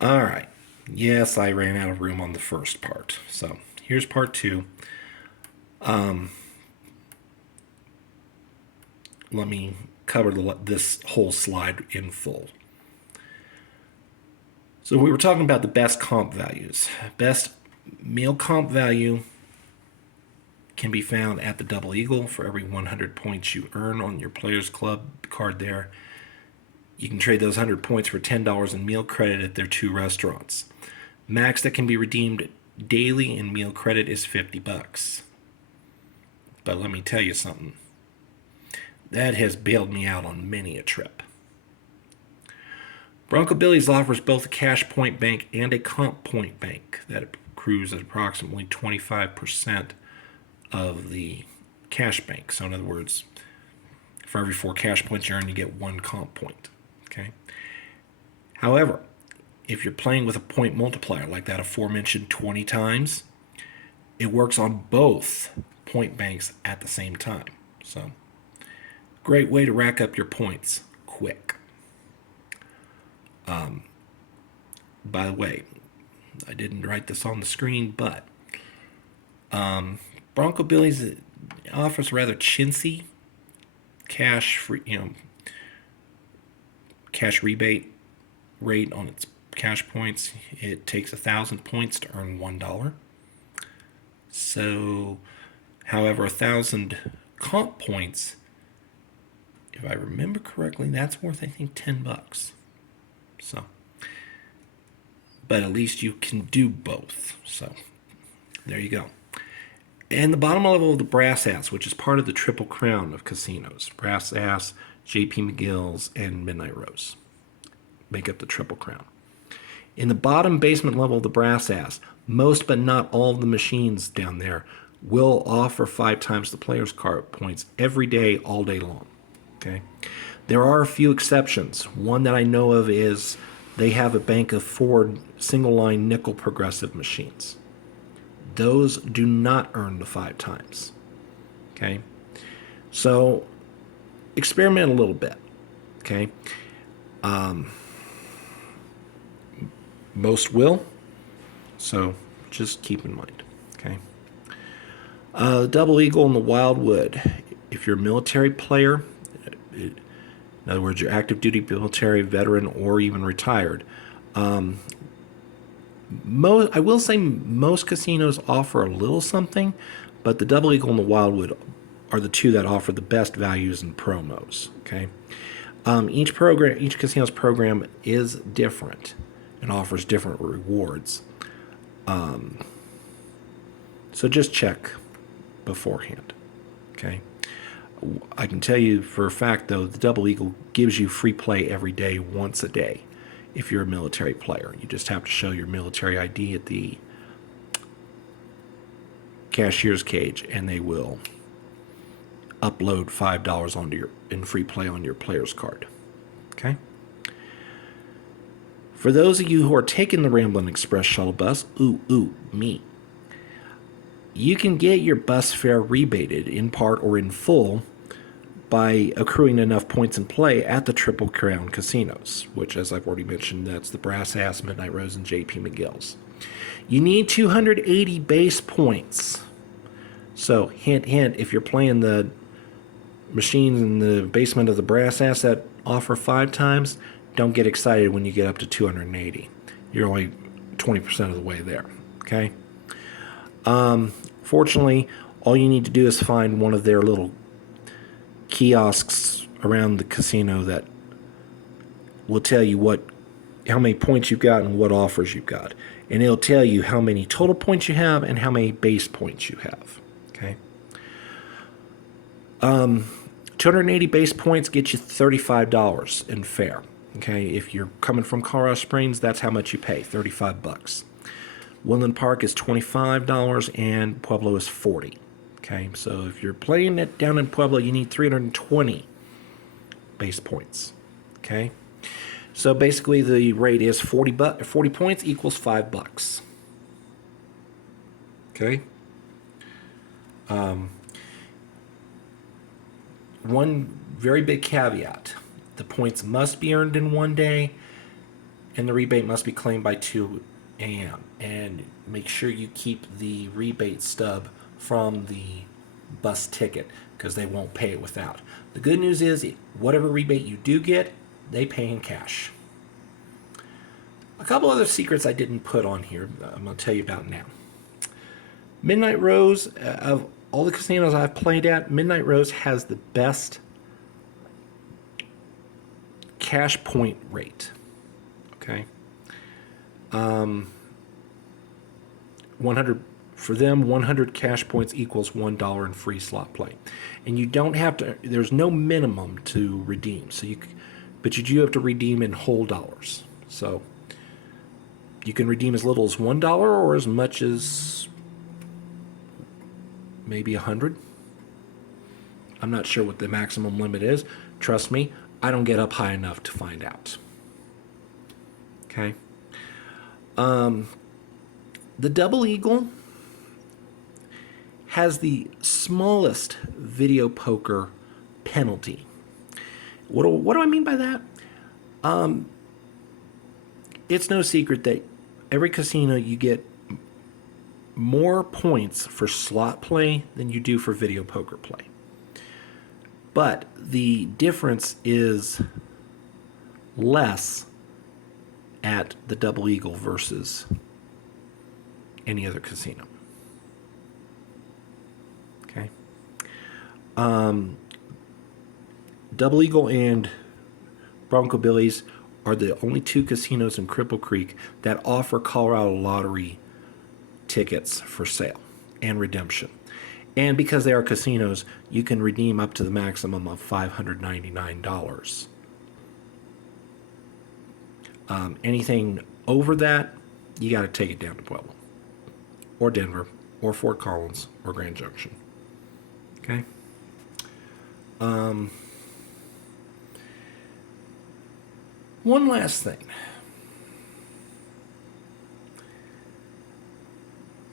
All right. Yes, I ran out of room on the first part. So here's part two. Let me cover this whole slide in full. So we were talking about the best comp values. Best meal comp value can be found at the Double Eagle for every 100 points you earn on your Players Club card there. You can trade those 100 points for $10 in meal credit at their two restaurants. Max that can be redeemed daily in meal credit is 50 bucks. But let me tell you something. That has bailed me out on many a trip. Bronco Billy's offers both a cash point bank and a comp point bank that accrues at approximately 25% of the cash bank. So, in other words, for every 4 cash points you earn, you get 1 comp point. Okay. However, if you're playing with a point multiplier like that aforementioned 20 times, it works on both point banks at the same time. So, great way to rack up your points quick. By the way, I didn't write this on the screen, but Bronco Billy's offers rather chintzy cash free, cash rebate rate on its cash points. It takes 1,000 points to earn $1. So, however, 1,000 comp points, if I remember correctly, that's worth I think $10. So, but at least you can do both. So, there you go. And the bottom level of the Brass Ass, which is part of the Triple Crown of casinos, Brass Ass, J.P. McGill's, and Midnight Rose make up the Triple Crown. In the bottom basement level of the Brass Ass, most but not all of the machines down there will offer 5 times the player's card points every day, all day long. Okay, there are a few exceptions. One that I know of is they have a bank of 4 single line nickel progressive machines. Those do not earn the 5 times. Okay, so experiment a little bit. Okay, most will, so just keep in mind. Okay, Double Eagle and the Wildwood. If you're a military player, in other words, you're active duty military, veteran, or even retired, I will say most casinos offer a little something, but the Double Eagle and the Wildwood are the two that offer the best values and promos. Okay, each casino's program is different and offers different rewards. So just check beforehand. Okay, I can tell you for a fact though, the Double Eagle gives you free play every day, once a day. If you're a military player, you just have to show your military ID at the cashier's cage, and they will upload $5 onto your in free play on your player's card. Okay. For those of you who are taking the Ramblin' Express shuttle bus, me, you can get your bus fare rebated in part or in full by accruing enough points in play at the Triple Crown casinos, which, as I've already mentioned, that's the Brass Ass, Midnight Rose, and J.P. McGill's. You need 280 base points. So, hint, hint, if you're playing the machines in the basement of the Brass Ass that offer 5 times, don't get excited when you get up to 280. You're only 20% of the way there. Okay? Fortunately, all you need to do is find one of their little kiosks around the casino that will tell you how many points you've got and what offers you've got. And it'll tell you how many total points you have and how many base points you have. Okay. 280 base points get you $35 in fare. Okay. If you're coming from Colorado Springs, that's how much you pay, $35. Woodland Park is $25 and Pueblo is $40. Okay, so if you're playing it down in Pueblo, you need 320 base points. Okay, so basically the rate is 40 points equals $5. Okay. One very big caveat: the points must be earned in one day. and the rebate must be claimed by 2 a.m. And make sure you keep the rebate stub from the bus ticket because they won't pay it without. The good news is, whatever rebate you do get, they pay in cash. A couple other secrets I didn't put on here, I'm going to tell you about now. Midnight Rose, of all the casinos I've played at, Midnight Rose has the best cash point rate. Okay. 100 for them, 100 cash points equals $1 in free slot play, and you don't have to. There's no minimum to redeem, but you do have to redeem in whole dollars. So you can redeem as little as $1 or as much as maybe 100. I'm not sure what the maximum limit is. Trust me, I don't get up high enough to find out. Okay. The Double Eagle has the smallest video poker penalty. What do I mean by that? It's no secret that every casino you get more points for slot play than you do for video poker play. But the difference is less at the Double Eagle versus any other casino. Okay. Double Eagle and Bronco Billy's are the only 2 casinos in Cripple Creek that offer Colorado Lottery tickets for sale and redemption. And because they are casinos, you can redeem up to the maximum of $599. Anything over that, you got to take it down to Pueblo, or Denver, or Fort Collins, or Grand Junction. Okay. One last thing.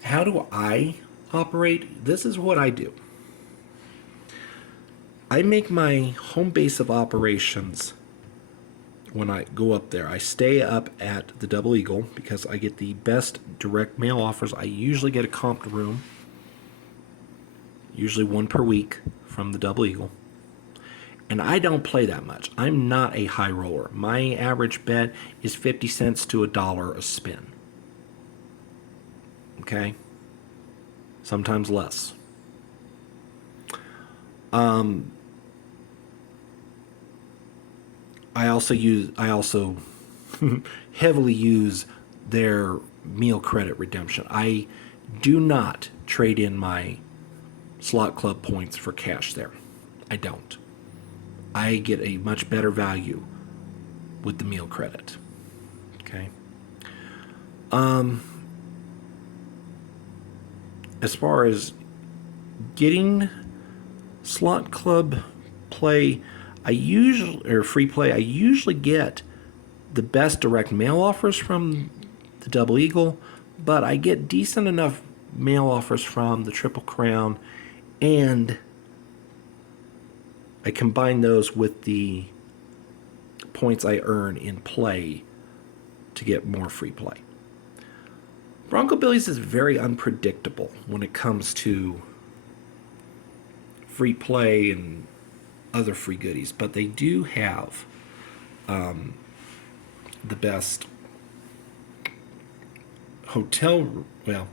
How do I operate? This is what I do. I make my home base of operations when I go up there. I stay up at the Double Eagle because I get the best direct mail offers. I usually get a comped room, usually 1 per week from the Double Eagle. And I don't play that much. I'm not a high roller. My average bet is 50 cents to $1 a spin. Okay? Sometimes less. I also heavily use their meal credit redemption. I do not trade in my slot club points for cash there. I don't. I get a much better value with the meal credit. Okay. As far as getting slot club play, free play, I usually get the best direct mail offers from the Double Eagle, but I get decent enough mail offers from the Triple Crown, and I combine those with the points I earn in play to get more free play. Bronco Billy's is very unpredictable when it comes to free play and other free goodies, but they do have the best hotel, well,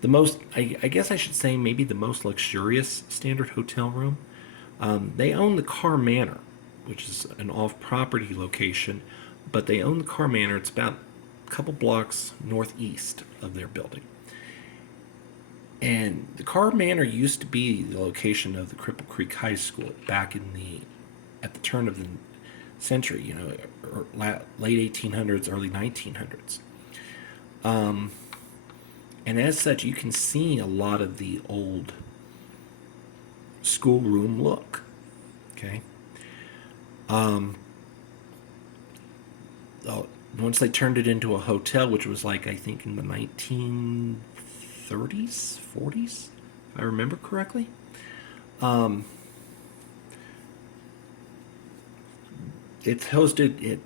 the most, I guess I should say maybe the most luxurious standard hotel room. They own the Carr Manor, which is an off-property location, but they own the Carr Manor. It's about a couple blocks northeast of their building. And the Carr Manor used to be the location of the Cripple Creek High School back at the turn of the century, late 1800s, early 1900s. And as such, you can see a lot of the old schoolroom look. Okay. Once they turned it into a hotel, which was I think in the 1930s, 40s, if I remember correctly. It's hosted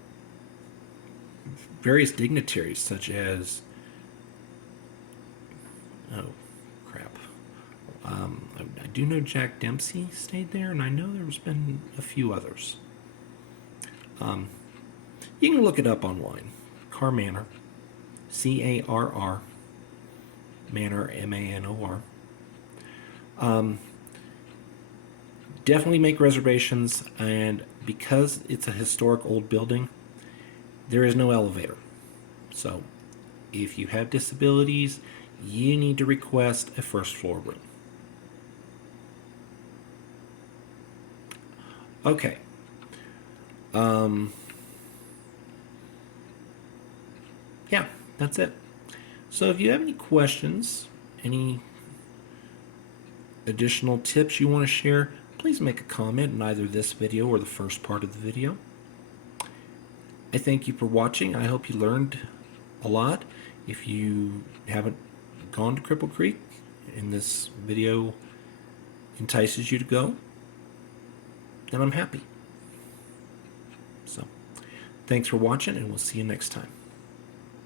various dignitaries such as, oh crap, I do know Jack Dempsey stayed there, and I know there's been a few others. You can look it up online. Carr Manor, Carr, Manor, Manor. Definitely make reservations, and because it's a historic old building, there is no elevator. So if you have disabilities, you need to request a first floor room. Okay. Yeah, that's it. So if you have any questions, any additional tips you want to share, please make a comment in either this video or the first part of the video. I thank you for watching. I hope you learned a lot. If you haven't gone to Cripple Creek and this video entices you to go, then I'm happy. So, thanks for watching, and we'll see you next time.